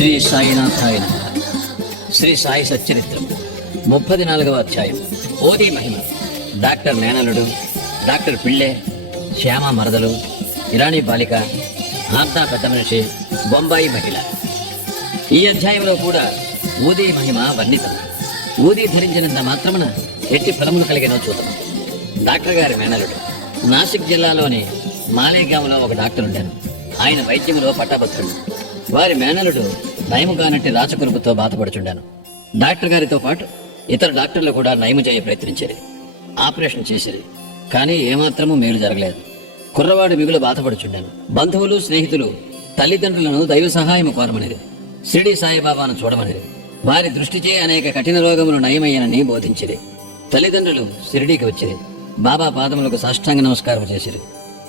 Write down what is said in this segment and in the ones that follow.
శ్రీ సాయినాథాయ నమః. శ్రీ సాయి సచ్చరిత్రం 34వ అధ్యాయం. ఓది మహిమ. డాక్టర్ నేనలుడు, డాక్టర్ పిళ్ళే, శ్యామ మరదలు, ఇరానీ బాలిక, ఆర్దా పెద్ద మనిషి, బొంబాయి మహిళ. ఈ అధ్యాయంలో కూడా ఊది మహిమ వర్ణితం. ఊది ధరించినంత మాత్రమున ఎట్టి ఫలములు కలిగినో చూద్దాం. డాక్టర్ గారి మేనలుడు. నాసిక్ జిల్లాలోని మాలేగాంలో ఒక డాక్టర్ ఉండాను. ఆయన వైద్యములో పట్టాభద్రుడు. వారి మేనలుడు నయము కానట్టి రాచకురుపుతో బాధపడుచుండాను. డాక్టర్ గారితో పాటు ఇతర డాక్టర్లు కూడా నయము చేయ ప్రయత్నించారు. ఆపరేషన్ చేసిరి, కానీ ఏమాత్రమూ మేలు జరగలేదు. కుర్రవాడు మిగులు బాధపడుచుండాను. బంధువులు, స్నేహితులు తల్లిదండ్రులను దైవ సహాయము కోరమనిది. షిరిడి సాయిబాబాను చూడమనిది. వారి దృష్టిచే అనేక కఠిన రోగములు నయమయ్యనని బోధించిరి. తల్లిదండ్రులు షిరిడీకి వచ్చిరి. బాబా పాదములకు సాష్టాంగ నమస్కారం చేసిరి.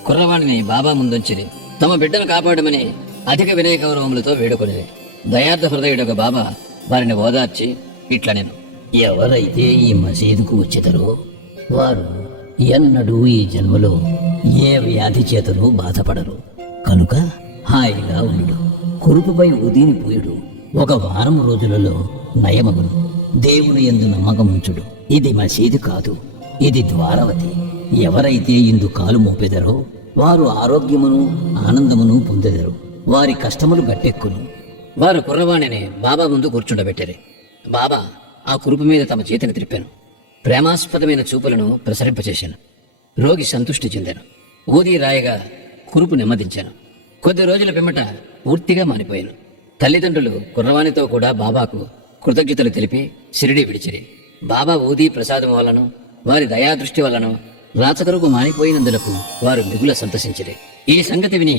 కుర్రవాడిని బాబా ముందుంచిరి. తమ బిడ్డను కాపాడమని అధిక వినయ గౌరవములతో వేడుకొనిది. దయార్థ హృదయుడొక బాబా వారిని ఓదార్చి ఇట్లా నేను, ఎవరైతే ఈ మసీదుకు వచ్చేదరో వారు ఎన్నడూ ఈ జన్మలో ఏ వ్యాధి చేతను బాధపడరు. కనుక హాయిగా ఉండు. కురుపుపై ఉదీని పూయుడు. ఒక వారం రోజులలో నయమగును. దేవుని యందు నమ్మకముంచుడు. ఇది మసీదు కాదు, ఇది ద్వారవతి. ఎవరైతే ఇందు కాలు మోపెదరో వారు ఆరోగ్యమును ఆనందమును పొందెదరు. వారి కష్టములు గట్టెక్కును. వారు కుర్రవాణిని బాబా ముందు కూర్చుండబెట్టారు. బాబా ఆ కురుపు మీద తమ చేతిని త్రిప్పాను. ప్రేమాస్పదమైన చూపులను ప్రసరింపచేశాను. రోగి సంతృష్టి చెందాను. ఊది రాయగా కురుపు నెమ్మదించాను. కొద్ది రోజుల పిమ్మట పూర్తిగా మానిపోయాను. తల్లిదండ్రులు కుర్రవాణితో కూడా బాబాకు కృతజ్ఞతలు తెలిపి షిరిడీ విడిచిరి. బాబా ఊది ప్రసాదం వల్లను వారి దయాదృష్టి వల్లను రాచకరుగు మానిపోయినందులకు వారు మిగుల సంతసించిరి. ఈ సంగతి విని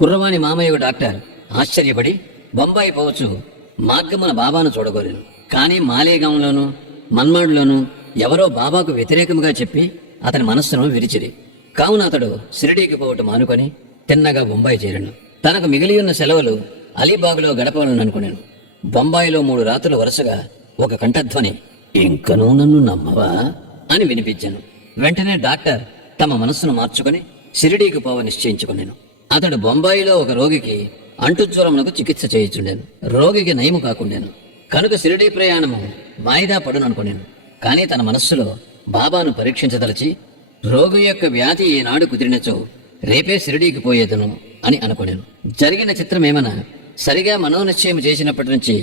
కుర్రవాణి మామయ్య డాక్టర్ ఆశ్చర్యపడి బొంబాయి పోవచ్చు మార్గమున బాబాను చూడగోరాను. కానీ మాలేగాంలోను మన్మాడ్లోనూ ఎవరో బాబాకు వ్యతిరేకముగా చెప్పి అతని మనస్సును విరిచిరి. కావున అతడు షిరిడీకి పోవటం మానుకొని తిన్నగా బొంబాయి చేరాను. తనకు మిగిలి ఉన్న సెలవులు అలీబాగులో గడపవాలని అనుకున్నాను. బొంబాయిలో 3 రాత్రులు వరుసగా ఒక కంఠధ్వని, ఇంకనూ నన్ను నమ్మవా అని వినిపించాను. వెంటనే డాక్టర్ తమ మనస్సును మార్చుకుని షిరిడీకి పోవ నిశ్చయించుకున్నాను. అతడు బొంబాయిలో ఒక రోగికి అంటుజ్వరమునకు చికిత్స చేయించుండాను. రోగికి నయము కాకుండాను. కనుక షిరిడీ ప్రయాణము వాయిదా పడుననుకున్నాను. కానీ తన మనస్సులో బాబాను పరీక్షించదలచి రోగి యొక్క వ్యాధి ఈనాడు కుదిరినచో రేపే షిరిడీకి పోయేదను అని అనుకున్నాను. జరిగిన చిత్రమేమన్నా సరిగా మనోనిశ్చయం చేసినప్పటి నుంచి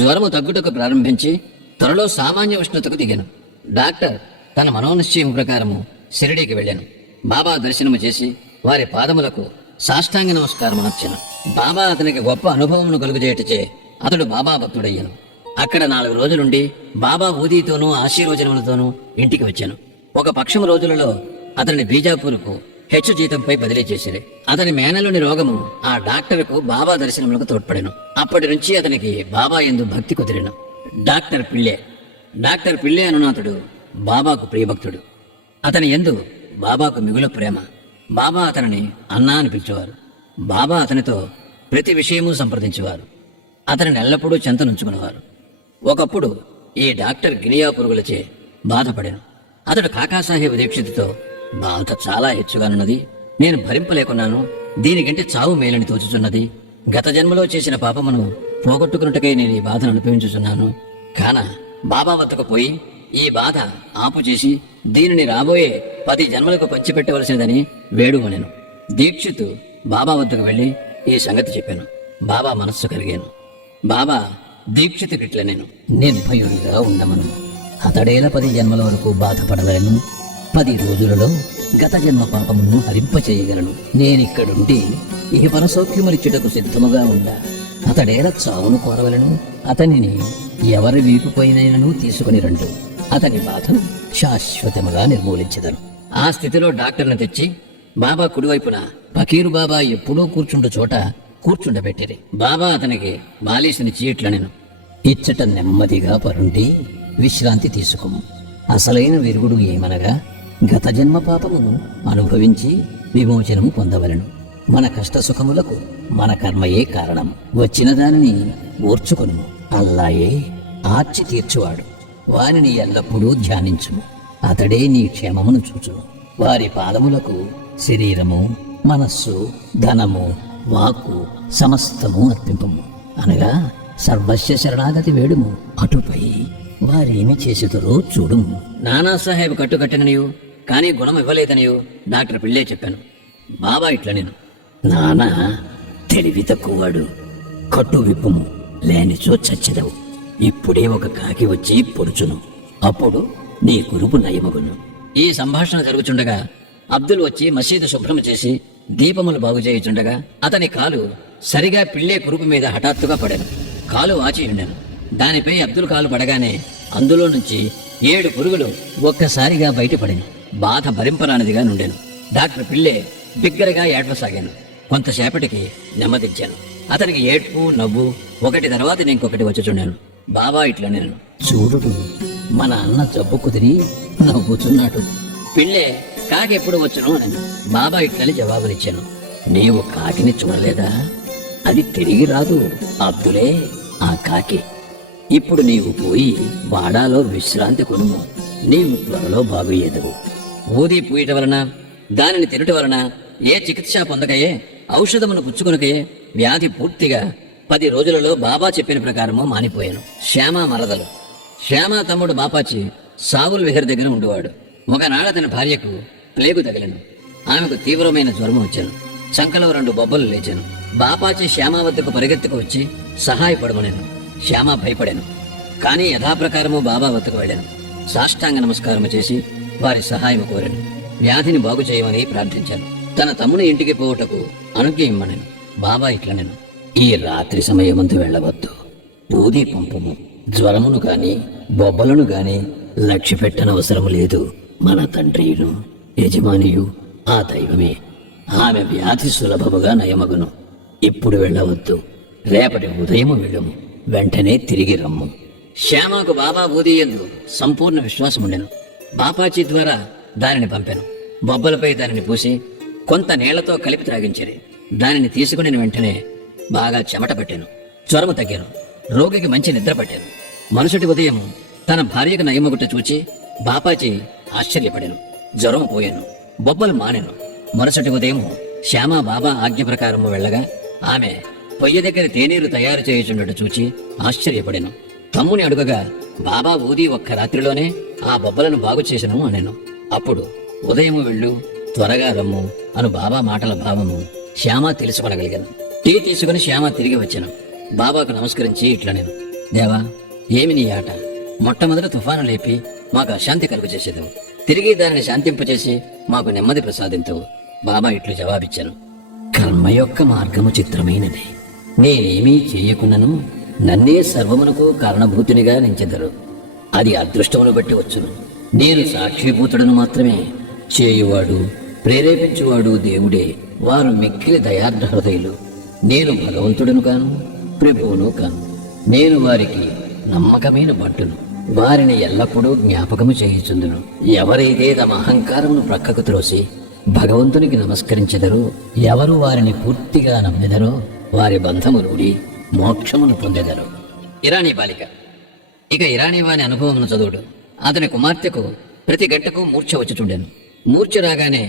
జ్వరము తగ్గుటకు ప్రారంభించి త్వరలో సామాన్య ఉష్ణతకు దిగాను. డాక్టర్ తన మనోనిశ్చయం ప్రకారము షిరిడీకి వెళ్ళాను. బాబా దర్శనము చేసి వారి పాదములకు సాష్టాంగ నమస్కారం మార్చాను. బాబా అతనికి గొప్ప అనుభవమును కలుగజేయటచే అతడు బాబా భక్తుడయ్యాను. అక్కడ 4 రోజులుండి బాబా ఊదీతోనూ ఆశీర్వచనములతోనూ ఇంటికి వచ్చాను. ఒక పక్షం రోజులలో అతని బీజాపూర్కు హెచ్చు జీతంపై బదిలీ చేసిరి. అతని మేనలోని రోగము ఆ డాక్టర్కు బాబా దర్శనములకు తోడ్పడెను. అప్పటి నుంచి అతనికి బాబా యందు భక్తి కుదిరెను. డాక్టర్ పిళ్ళే అనునాథుడు బాబాకు ప్రియభక్తుడు. అతని యందు బాబాకు మిగుల ప్రేమ. బాబా అతనిని అన్నా అని పిలిచేవారు. బాబా అతనితో ప్రతి విషయము సంప్రదించేవారు. అతనిని ఎల్లప్పుడూ చెంతనుంచుకునేవారు. ఒకప్పుడు ఈ డాక్టర్ గినియా పురుగులచే బాధపడాను. అతడు కాకాసాహెబ్ దీక్షితుతో, బాధ చాలా హెచ్చుగానున్నది, నేను భరింపలేకున్నాను, దీనికంటే చావు మేలని తోచుచున్నది, గత జన్మలో చేసిన పాపమును పోగొట్టుకున్నట్టుకై నేను ఈ బాధను అనుభవించుచున్నాను. కాన బాబా వద్దకు పోయి ఈ బాధ ఆపు చేసి దీనిని రాబోయే 10 జన్మలకు పంచిపెట్టవలసినదని వేడుమనెను. దీక్షితు బాబా వద్దకు వెళ్ళి ఈ సంగతి చెప్పాను. బాబా మనస్సు కలిగాను. బాబా దీక్షితుకిట్ల నేను నిర్భయుడిగా ఉండమను. అతడేలా 10 జన్మల వరకు బాధపడగలను. 10 రోజులలో గత జన్మ పాపమును హరింపచేయగలను. నేనిక్కడుండి ఈ పరసౌఖ్యములిచ్చుటకు సిద్ధముగా ఉండా. అతడేలా చావును కోరవలను. అతనిని ఎవరి వీపుపైనైనను తీసుకుని రండు. అతని బాధను శాశ్వతముగా నిర్మూలించెదను. ఆ స్థితిలో డాక్టర్ను తెచ్చి బాబా కుడివైపున ఫకీరు బాబా ఎప్పుడూ కూర్చుండు చోట కూర్చుండబెట్టిరి. బాబా అతనికి బాలీసునిచ్చి ఇట్లనెను, ఇచ్చట నెమ్మదిగా పరుండి విశ్రాంతి తీసుకుము. అసలైన విరుగుడు ఏమనగా గత జన్మ పాపమును అనుభవించి విమోచనము పొందవలను. మన కష్ట సుఖములకు మన కర్మయే కారణం. వచ్చిన దానిని ఓర్చుకొను. అల్లాయే ఆర్చి తీర్చువాడు. వారిని ఎల్లప్పుడూ ధ్యానించుము. అతడే నీ క్షేమమును చూచును. వారి పాదములకు శరీరము, మనస్సు, ధనము, వాక్కు సమస్తము అర్పింపము. అనగా సర్వస్య శరణాగతి వేడుము. అటుపై వారేమి చేసేదరో చూడుము. నానాసాహెబ్ కట్టుకట్టననియు కానీ గుణం ఇవ్వలేదనియు డాక్టర్ పిళ్ళే చెప్పాను. బాబా ఇట్లా నేను నానా తెలివి తక్కువవాడు. కట్టు విప్పుము, లేనిచో చచ్చెదవు. ఇప్పుడే ఒక కాకి వచ్చి పొడుచును, అప్పుడు నీ కురుపు నయమగును. ఈ సంభాషణ జరుగుచుండగా అబ్దుల్ వచ్చి మసీదు శుభ్రం చేసి దీపములు బాగు చేయుచుండగా అతని కాలు సరిగా పిళ్ళే కురుపు మీద హఠాత్తుగా పడాను. కాలు వాచి ఉండాను. దానిపై అబ్దుల్ కాలు పడగానే అందులో నుంచి 7 పురుగులు ఒక్కసారిగా బయటపడాను. బాధ భరింపరానిదిగా నుండాను. డాక్టర్ పిళ్ళే బిగ్గరగా ఏడ్వసాగాను. కొంతసేపటికి నెమ్మదించాను. అతనికి ఏడ్పు నవ్వు ఒకటి తర్వాత ఇంకొకటి వచ్చుచుండాను. బాబా ఇట్లా నేను చూడుడు, మన అన్న జబ్బు కుదిరి నవ్వుచున్నాడు. పిళ్ళే కాకి ఎప్పుడు వచ్చును అని బాబా ఇట్లని జవాబునిచ్చాను. నీవు కాకిని చూడలేదా? అది తిరిగి రాదు. అబ్దులే ఆ కాకి. ఇప్పుడు నీవు పోయి వాడాలో విశ్రాంతి కొనుము. నీవు త్వరలో బాగయ్యేదవు. ఊది పూయటం వలన దానిని తినటం వలన ఏ చికిత్స పొందకయే ఔషధమును పుచ్చుకొనకయే వ్యాధి పూర్తిగా 10 రోజులలో బాబా చెప్పిన ప్రకారము మానిపోయాను. శ్యామ మరదలు. శ్యామ తమ్ముడు బాపాచి సావుల్ విహర్ దగ్గర ఉండేవాడు. ఒకనాడు అతని భార్యకు ప్లేగు తగిలిను. ఆమెకు తీవ్రమైన జ్వరం వచ్చాను. చంకలో 2 బొబ్బలు లేచాను. బాపాచి శ్యామ వద్దకు పరిగెత్తుకు వచ్చి సహాయపడమనేను. శ్యామ భయపడాను. కానీ యథాప్రకారము బాబా వద్దకు వెళ్ళాను. సాష్టాంగ నమస్కారము చేసి వారి సహాయం కోరాను. వ్యాధిని బాగు చేయమని ప్రార్థించాను. తన తమ్ముని ఇంటికి పోవుటకు అనుజ్ఞ ఇమ్మనను. బాబా ఇట్లా నేను ఈ రాత్రి సమయమందు వెళ్ళవద్దు. ఊది పంపము. జ్వరమును గాని బొబ్బలను గాని లక్ష్య పెట్టనవసరం లేదు. మన తండ్రియును యజమానియు ఆ దైవమే. ఆమె వ్యాధి సులభముగా నయమగును. ఇప్పుడు వెళ్ళవద్దు. రేపటి ఉదయము వెళ్ళము. వెంటనే తిరిగి రమ్ము. శ్యామకు బాబా ఊది యందు సంపూర్ణ విశ్వాసం ఉండెను. బాపాచి ద్వారా దానిని పంపాను. బొబ్బలపై దానిని పూసి కొంత నీళ్లతో కలిపి త్రాగించేది. దానిని తీసుకుని వెంటనే బాగా చెమట పట్టాను. జ్వరము తగ్గాను. రోగికి మంచి నిద్ర పట్టాను. మరుసటి ఉదయం తన భార్యకు నయమగుట్ట చూచి బాపాచి ఆశ్చర్యపడాను. జ్వరం పోయాను. బొబ్బలు మానెను. మరుసటి ఉదయం శ్యామ బాబా ఆజ్ఞ ప్రకారము వెళ్ళగా ఆమె పొయ్యి దగ్గర తేనీరు తయారు చేయుచుండట చూచి ఆశ్చర్యపడాను. తమ్ముని అడుగగా బాబా ఊది ఒక్క రాత్రిలోనే ఆ బొబ్బలను బాగు చేసెను అనెను. అప్పుడు ఉదయము వెళ్ళు, త్వరగా రమ్ము అను బాబా మాటల భావము శ్యామ తెలుసుకొనగలిగాను. టీ తీసుకుని శ్యామ తిరిగి వచ్చాను. బాబాకు నమస్కరించి ఇట్లా నేను దేవా, ఏమి నీ ఆట? మొట్టమొదట తుఫాను లేపి మాకు అశాంతి కలుగు చేసేది. తిరిగి దానిని శాంతింపచేసి మాకు నెమ్మది ప్రసాదించవు. బాబా ఇట్లు జవాబిచ్చాను. కర్మ యొక్క మార్గము చిత్రమైనది. నేనేమీ చేయకుండాను నన్నే సర్వమునకు కారణభూతునిగా నించెదరు. అది అదృష్టమును బట్టి వచ్చును. నేను సాక్షిభూతుడను మాత్రమే. చేయువాడు ప్రేరేపించువాడు దేవుడే. వారు మిక్కిలి దయార్ధ హృదయులు. నేను భగవంతుడను కాను, ప్రభువును కాను. నేను వారికి నమ్మకమైన భట్టును. వారిని ఎల్లప్పుడూ జ్ఞాపకము చేయుచుందును. ఎవరైతే తమ అహంకారమును ప్రక్కకు త్రోసి భగవంతునికి నమస్కరించెదరో, ఎవరు వారిని పూర్తిగా నమ్మెదరో, వారి బంధములుడి మోక్షమును పొందెదరు. ఇరానీ బాలిక. ఇక ఇరానీ వాని అనుభవమును చదువుడు. అతని కుమార్తెకు ప్రతి గంటకు మూర్ఛ వచ్చుచుండెను. మూర్ఛ రాగానే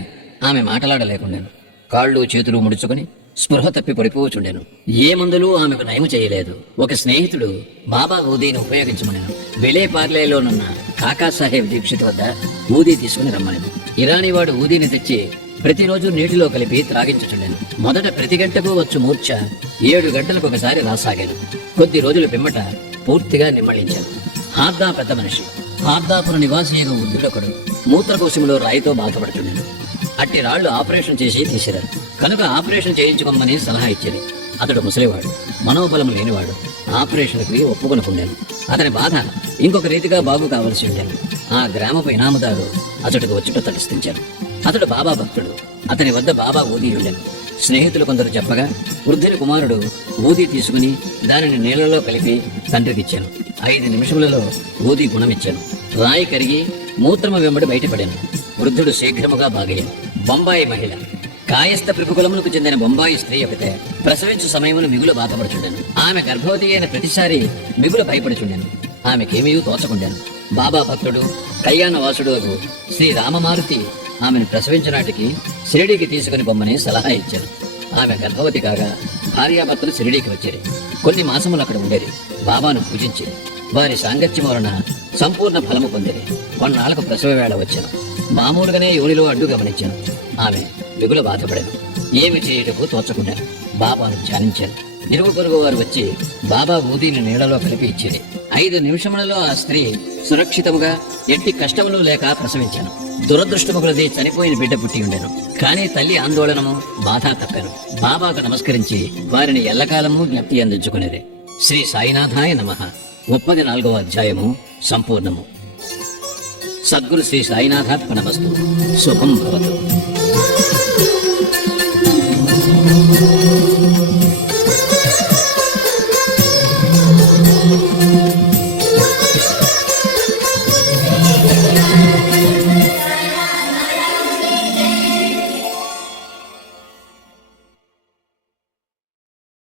ఆమె మాటలాడలేకుండాను. కాళ్ళు చేతులు ముడుచుకుని స్పృహ తప్పి పడిపోవచుండెను. ఏ మందులు ఆమెకు నయము చేయలేదు. ఒక స్నేహితుడు బాబా ఊదీని ఉపయోగించమనెను. విలేపార్లేలోనున్న కాకాసాహెబ్ దీక్షిత్ వద్ద ఊదీ తీసుకుని రమ్మనెను. ఇరానీవాడు ఊదీని తెచ్చి ప్రతిరోజు నీటిలో కలిపి త్రాగించుచుండెను. మొదట ప్రతి గంటకు వచ్చు మూర్ఛ 7 గంటలకు ఒకసారి రాసాగాను. కొద్ది రోజుల పిమ్మట పూర్తిగా నిమ్మళించాను. హార్దా పెద్ద మనిషి. హార్దాపుర నివాసి అయిన వృద్ధుడొకడు మూత్రకోశములో రాయితో బాధపడుచుండెను. అట్టి రాళ్లు ఆపరేషన్ చేసి తీసిరారు కనుక ఆపరేషన్ చేయించుకోమని సలహా ఇచ్చేది. అతడు ముసలివాడు, మనోబలము లేనివాడు. ఆపరేషన్కి ఒప్పుకొనుకుండాను. అతని బాధ ఇంకొక రీతిగా బాగు కావలసి ఉండేను. ఆ గ్రామపు ఇనామదారు అతడికి వచ్చుట తటస్థించాడు. అతడు బాబా భక్తుడు. అతని వద్ద బాబా ఊది ఉండెను. స్నేహితులు కొందరు చెప్పగా వృద్ధుని కుమారుడు ఊది తీసుకుని దానిని నీళ్లలో కలిపి తండ్రికిచ్చాను. 5 నిమిషములలో ఊది గుణమిచ్చాను. రాయి కరిగి మూత్రము వెంబడి బయటపడాను. వృద్ధుడు శీఘ్రముగా బాగయ్యాను. బొంబాయి మహిళ. కాయస్థ ప్రతికులములకు చెందిన బొంబాయి స్త్రీ ఒకతే ప్రసవించు సమయమును మిగులు బాధపడుచుండెను. ఆమె గర్భవతి అయిన ప్రతిసారి మిగులు భయపడుచుండెను. ఆమెకేమీ తోచకుండాను. బాబా భక్తుడు కళ్యాణవాసుడు శ్రీ రామమారుతి ఆమెను ప్రసవించనాటికి షిరిడీకి తీసుకుని బొమ్మని సలహా ఇచ్చారు. ఆమె గర్భవతి కాగా భార్యాభర్తలు షిరిడీకి వచ్చారు. కొన్ని మాసములు అక్కడ ఉండేది. బాబాను పూజించి వారి సాంగత్యం వలన సంపూర్ణ ఫలము పొందింది. కొన్నాళ్ళకు ప్రసవ వేళ వచ్చాను. మామూలుగానే యోనిలో అడ్డు గమనించాను. ఆమె మిగులు బాధపడాను. ఏమి చేయుటకు తోచకున్నాను. బాబాను ధ్యానించాను. ఇరుగు పొరుగు వారు వచ్చి బాబా ఊదిని నీళ్లలో కలిపి ఇచ్చేది. 5 నిమిషములలో ఆ స్త్రీ సురక్షితముగా ఎట్టి కష్టములు లేక ప్రసవించాను. దురదృష్టములది చనిపోయిన బిడ్డ పుట్టి ఉండెను. కానీ తల్లి ఆందోళనము బాధ తప్పాను. బాబాకు నమస్కరించి వారిని ఎల్లకాలము జ్ఞప్తి అందించుకునేది. శ్రీ సాయినాథాయ నమః. 34వ అధ్యాయము సంపూర్ణము. సద్గురు శ్రీ సాయినాథాత్మనమస్తు. శుభం భవతు.